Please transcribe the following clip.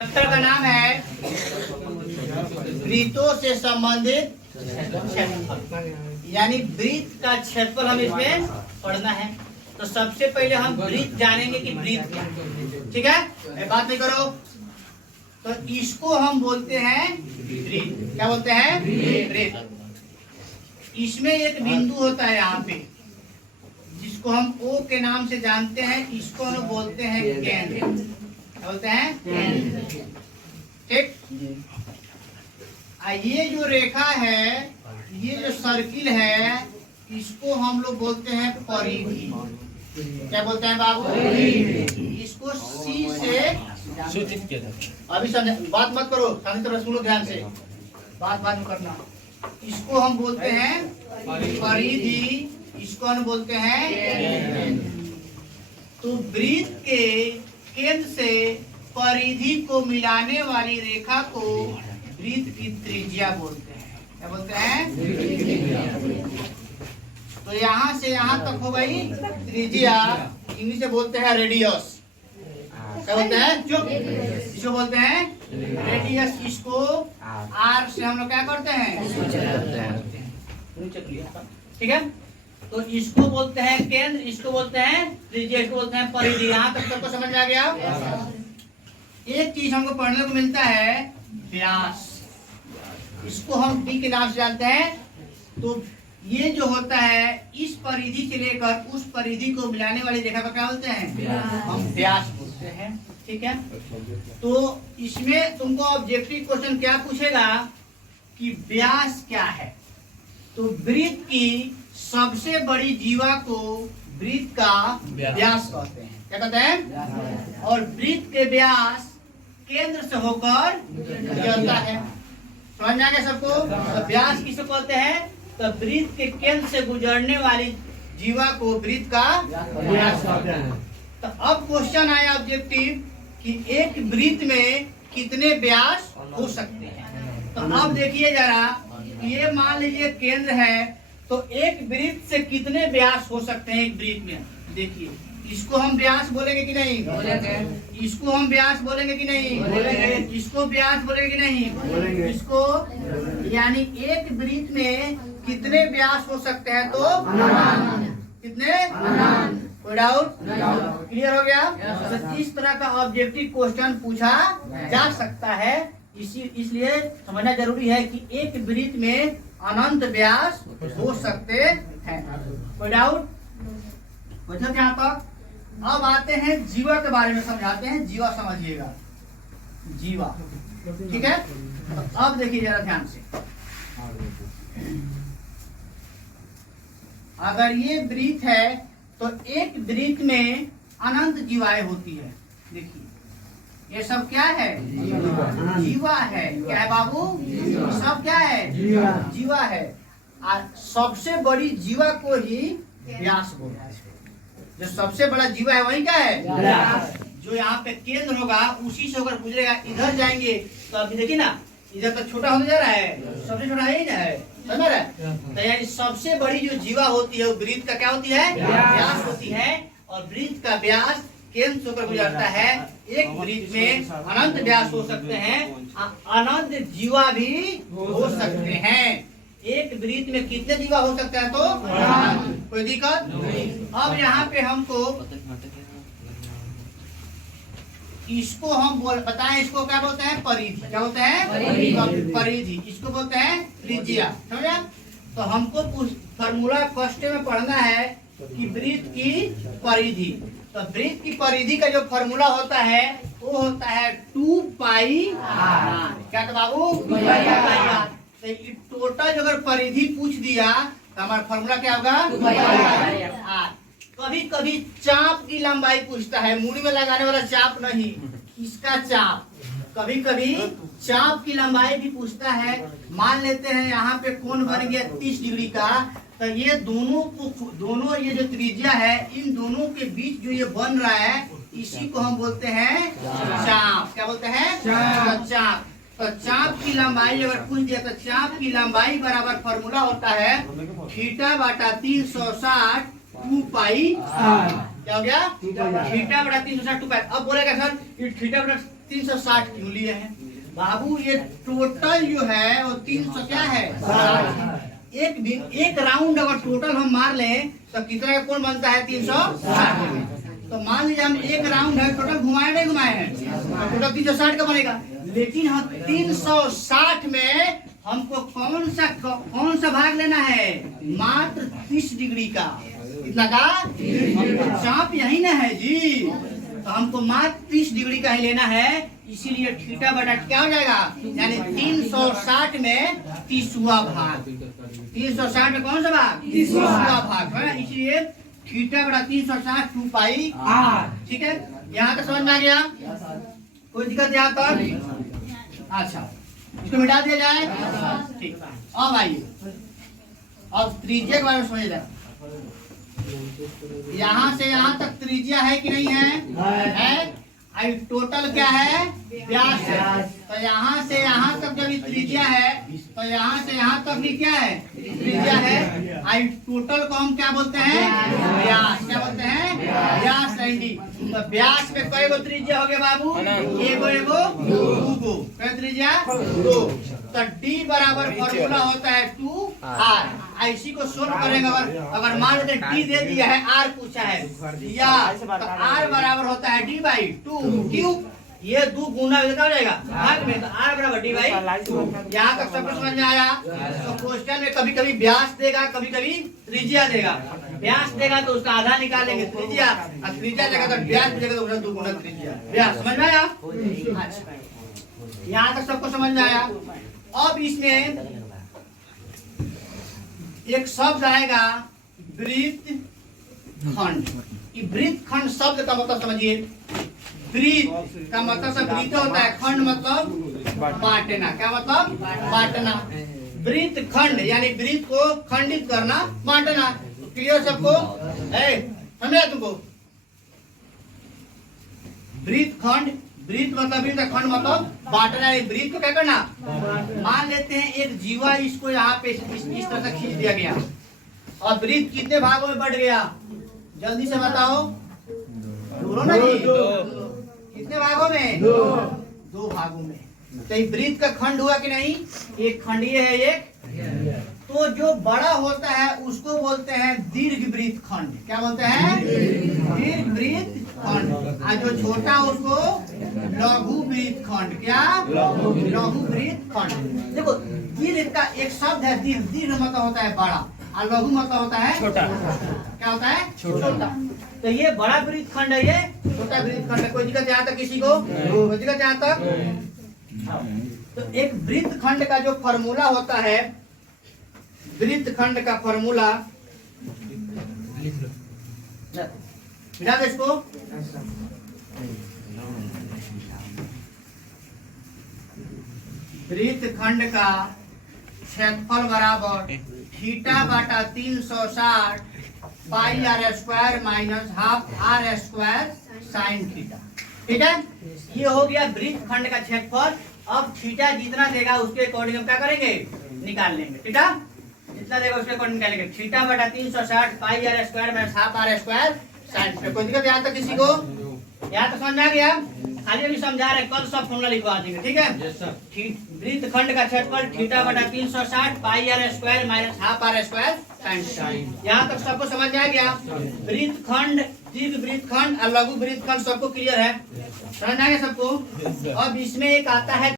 Chapter का नाम है वृत्तों से संबंधित क्षेत्रफल, यानी वृत्त का क्षेत्रफल हम इसमें पढ़ना है। तो सबसे पहले हम वृत्त जानेंगे कि वृत्त क्या है। ठीक है, बात नहीं करो। तो इसको हम बोलते हैं वृत्त। क्या बोलते हैं? वृत्त। इसमें एक बिंदु होता है यहाँ पे, जिसको हम O के नाम से जानते हैं। इसको हम बोलते हैं केंद्र। क्या बोलते हैं? ठीक। ये जो रेखा है, ये जो सर्किल है, इसको हम लोग बोलते हैं परिधि। क्या बोलते हैं बाबू? इसको C से सूचित किया जाता है। अभी समझ, बात मत करो, शांति तरह सुनो, ध्यान से बात में करना। इसको हम बोलते हैं परिधि, इसको हम बोलते हैं। तो वृत्त के केंद्र से परिधि को मिलाने वाली रेखा को वृत्त की त्रिज्या बोलते हैं। क्या बोलते हैं? तो यहाँ से यहाँ तक हो गई त्रिज्या, इंग्लिश में बोलते हैं रेडियस। क्या बोलते हैं? चुप। इसको बोलते हैं रेडियस। इसको R से हम लोग क्या करते हैं? ठीक है। तो इसको बोलते हैं केंद्र, इसको बोलते हैं त्रिज्या, इसको बोलते हैं परिधि। यहाँ तक सबको समझ में आ गया? एक चीज हमको पढ़ने को मिलता है, व्यास। इसको हम D के नाम से जानते हैं। तो ये जो होता है, इस परिधि से लेकर उस परिधि को मिलाने वाली रेखा को क्या बोलते हैं? हम व्यास बोलते हैं। ठीक है। तो इसमें तुमको ऑब्जेक्टिव क्वेश्चन क्या पूछेगा कि व्यास क्या है। तो वृत्त की सबसे बड़ी जीवा को वृत्त का व्यास कहते हैं। क्या कहते हैं? और वृत्त के व्यास केंद्र से होकर गुजरता है। समझ में आ गया सबको? तो व्यास किसको कहते हैं? तो वृत्त के केंद्र से गुजरने वाली जीवा को वृत्त का व्यास कहते हैं। तो अब क्वेश्चन आया ऑब्जेक्टिव कि एक वृत्त में कितने व्यास हो सकते हैं। तो अब देखिए जरा, ये मान लीजिए केंद्र है, तो एक वृत्त से कितने व्यास हो सकते हैं एक वृत्त में? देखिए, इसको हम व्यास बोलेंगे कि नहीं? बोलेंगे। इसको हम व्यास बोलेंगे कि नहीं? बोलेंगे। इसको व्यास बोलेंगे कि नहीं? बोलेंगे। इसको, यानी एक वृत्त में कितने व्यास हो सकते हैं? तो कितने? कोई डाउट? क्लियर हो गया? तो इस तरह का ऑब्जेक्टिव क्वेश्चन पूछा जा सकता है। इसलिए समझना जरूरी है कि एक वृत्त में अनंत व्यास हो सकते हैं। कोई डाउट? मतलब यहाँ तक। अब आते हैं जीवा के बारे में समझाते हैं। जीवा समझिएगा, जीवा। ठीक है। तो अब देखिए जरा ध्यान से, अगर ये वृत्त है तो एक वृत्त में अनंत जीवाएं होती है। देखिए, ये सब क्या है? जीवा है। क्या है बाबू? सब क्या है? जीवा है। सबसे बड़ी जीवा को ही व्यास बोलते हैं। जो सबसे बड़ा जीवा है वही क्या है? जो यहाँ पे केंद्र होगा, उसी से होकर गुजरेगा। इधर जाएंगे तो अभी देखिए ना, इधर तो छोटा होने जा रहा है, सबसे छोटा है ही ना है, समझ रहा है? तो यानी सबसे बड़ी जो जीवा होती है वो वृत्त का क्या होती है? व्यास होती है। और वृत्त का व्यास केंद्र से होकर गुजरता है। एक वृत्त में अनंत व्यास हो सकते हैं, अनंत जीवा भी हो सकते हैं। एक वृत्त में कितने जीवा हो सकता है? तो कोई दिक्कत? अब यहाँ पे हमको इसको हम बताएं, इसको क्या बोलते हैं? परिधि। क्या बोलते हैं? परिधि। इसको बोलते हैं त्रिज्या। समझा? तो हमको फॉर्मूला फर्स्ट में पढ़ना है कि वृत्त की परिधि। तो वृत्त की परिधि का जो फॉर्मूला होता है वो होता है 2 पाई r। क्या था बाबू? 2 पाई r। तो टोटल अगर परिधि पूछ दिया तो हमारा फॉर्मूला क्या होगा? 2 पाई r। कभी कभी चाप की लंबाई पूछता है, मूड़ी में लगाने वाला चाप नहीं, इसका चाप। कभी कभी चाप की लंबाई भी पूछता है। मान लेते हैं यहाँ पे कोण बन गया 30 डिग्री का, तो ये दोनों ये जो त्रिज्या है, इन दोनों के बीच जो ये बन रहा है, इसी को हम बोलते हैं चाप। क्या बोलते हैं? चाप। तो चाप की लंबाई अगर पूछ दिया तो चाप की लंबाई बराबर फॉर्मूला होता है थीटा बटा 360 2 पाई। क्या हो गया? थीटा बटा 360 2 पाई। अब बोलेगा सर ये थीटा बटा 360 क्यों लिए हैं बाबू? ये टोटल जो है वो 300 क्या है 60। एक दिन एक राउंड अगर टोटल हम मार लें तो कितना का कोण बनता है 360। तो मान लीजिए हम एक राउंड है टोटल घुमाए नहीं घुमाए हैं तो टोटल 360 का बनेगा। लेकिन हम 360 में हमको कौन सा भाग लेना है? मात्र 30 डिग्री का। कितना का? चाप यही ना है जी, तो हमको मात्र 30 डिग्री का ही लेना है। इसीलिए थीटा बटा क्या हो जाएगा? यानी 360 में 30वां भाग। 360 में कौन सा भाग? 30वां भाग है। इसलिए थीटा बटा 360 2 पाई r। ठीक है, यहाँ तक समझ में आ गया? कोई दिक्कत यहाँ तक? अच्छा, इसको मिटा दिया जाए। ठीक, अब आइए, अब त्रिज्या के बारे में समझ जाए। यहाँ से यहाँ तक त्रिज्या है कि नहीं है? है। टोटल क्या है? व्यास है। तो यहाँ से यहाँ तक जब त्रिज्या है तो यहाँ से यहाँ तक भी क्या है? त्रिज्या है। आई टोटल को हम क्या बोलते हैं? व्यास। क्या बोलते हैं? व्यास। तो व्यास में कई गो त्रिज्या हो गए बाबू? एगो दो गो। कई त्रिज्या? 2। तो D बराबर फॉर्मूला होता है 2R। इसी को सोल्व करेंगे। अगर मान लेते D दे दिया है, R पूछा है या तो R बराबर होता है D/2। क्यों? ये 2 गुना हो जाएगा भाग में, तो R बराबर D/2। यहाँ तक सब कुछ समझ में आया? तो क्वेश्चन में कभी कभी व्यास देगा, कभी कभी त्रिज्या देगा। व्यास देगा तो उसका आधा निकालेंगे त्रिज्या, और त्रिज्या देगा तो व्यास देगा तो उसका 2 गुना त्रिज्या। व्यास समझ में आया? अच्छा, यहाँ तक सबको समझ में आया? अब इसमें एक शब्द आएगा वृत्त खंड। वृत्त खंड शब्द का मतलब समझिए। वृत्त का मतलब सब वृत्त होता है, खंड मतलब बांटना। क्या मतलब? बांटना। वृत्त खंड यानी वृत्त को खंडित करना, बांटना। तो क्लियर सबको? समझा तुमको? वृत्त खंड, वृत्त मतलब वृत्त, खंड मतलब बांटना। वृत्त को क्या करना? मान लेते हैं एक जीवा, इसको यहाँ पे इस तरह से खींच दिया गया और वृत्त कितने भागों में बढ़ गया? जल्दी से बताओ। बोलो ना जी। कितने भागों में? 2 भागों में। तो ये वृत्त का खंड हुआ कि नहीं? एक खंडीय है एक। तो जो बड़ा होता है उसको बोलते हैं दीर्घ वृत्त खंड। क्या बोलते हैं? दीर्घ वृत्त खंड। और जो छोटा उसको लघु वृत्त खंड। क्या? लघु वृत्त खंड। देखो, दीर्घ का एक शब्द है दीर्घ। दीर्घ मतलब होता है बड़ा और लघु मतलब होता है छोटा। क्या होता है? छोटा। तो ये बड़ा वृत्त खंड है, ये छोटा वृत्त खंड है। कोई दिक्कत यहाँ तक किसी को? कोई दिक्कत यहाँ तक? तो एक वृत्त खंड का जो फॉर्मूला होता है, वृत्त खंड का फॉर्मूला, मिटा दे इसको। वृत्त खंड का क्षेत्रफल बराबर थीटा बटा 360 पाई r² minus half r² sine theta. ठीक है, ये हो गया वृत्त खंड का क्षेत्रफल। अब थीटा जितना देगा उसके अकॉर्डिंग हम क्या करेंगे? निकाल लेंगे। थीटा जितना देगा उसके अकॉर्डिंग निकालेंगे। थीटा बटा 360 पाई r² minus half r² sine theta. कोई दिक्कत यहाँ तक किसी को? यहाँ तक समझ में आ गया? खाली अभी समझा रहे, कल सब फॉर्मूला लिखवा देंगे। ठीक है? वृत्त खंड का क्षेत्रफल थीटा बटा 360 पाई r² minus half r² sine theta. यहाँ तक सबको समझ में आ गया? वृत्त खंड, दीर्घ वृत्त खंड और लघु वृत्त खंड सबको क्लियर है? समझ में आ गया सबको? अब इसमें एक आता है